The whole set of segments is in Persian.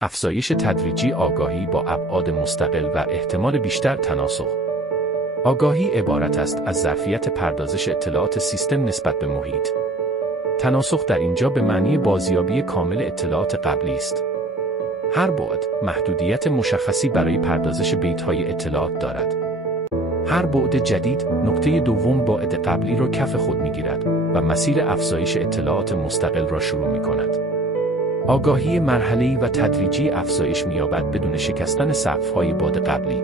افزایش تدریجی آگاهی با ابعاد مستقل و احتمال بیشتر تناسخ. آگاهی عبارت است از ظرفیت پردازش اطلاعات سیستم نسبت به محیط. تناسخ در اینجا به معنی بازیابی کامل اطلاعات قبلی است. هر بعد محدودیت مشخصی برای پردازش بیت‌های اطلاعات دارد. هر بعد جدید نقطه دوم بعد قبلی را کف خود می‌گیرد و مسیر افزایش اطلاعات مستقل را شروع می‌کند. آگاهی مرحله‌ای و تدریجی افزایش می‌یابد بدون شکستن سقف‌های بعد قبلی.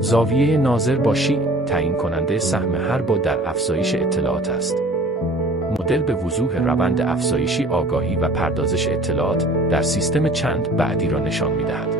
زاویه ناظر با شیء تعیین کننده سهم هر بعد در افزایش اطلاعات است. مدل به وضوح روند افزایشی آگاهی و پردازش اطلاعات در سیستم چند بعدی را نشان می‌دهد.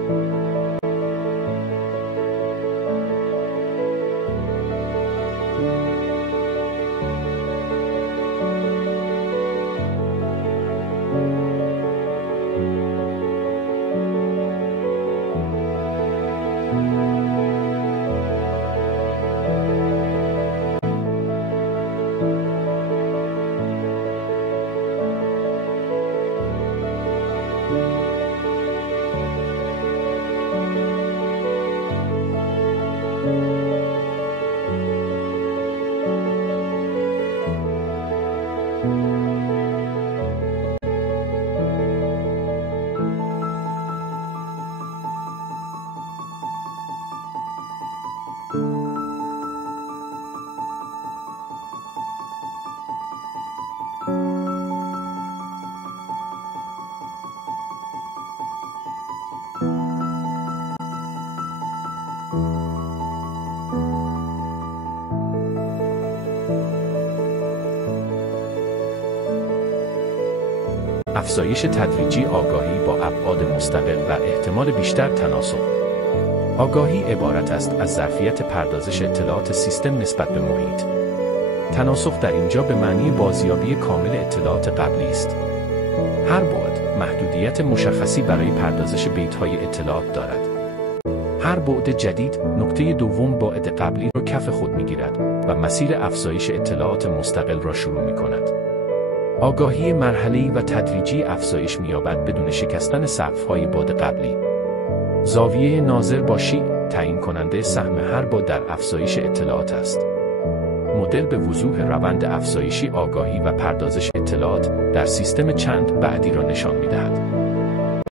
افزایش تدریجی آگاهی با ابعاد مستقل و احتمال بیشتر تناسخ. آگاهی عبارت است از ظرفیت پردازش اطلاعات سیستم نسبت به محیط. تناسخ در اینجا به معنی بازیابی کامل اطلاعات قبلی است. هر بعد محدودیت مشخصی برای پردازش بیت‌های اطلاعات دارد. هر بعد جدید نقطه دوم بعد قبلی را کف خود می‌گیرد و مسیر افزایش اطلاعات مستقل را شروع می‌کند. آگاهی مرحله‌ای و تدریجی افزایش می‌یابد بدون شکستن سقف‌های بعد قبلی. زاویه ناظر با شیء تعیین کننده سهم هر بعد در افزایش اطلاعات است. مدل به وضوح روند افزایشی آگاهی و پردازش اطلاعات در سیستم چند بعدی را نشان می‌دهد.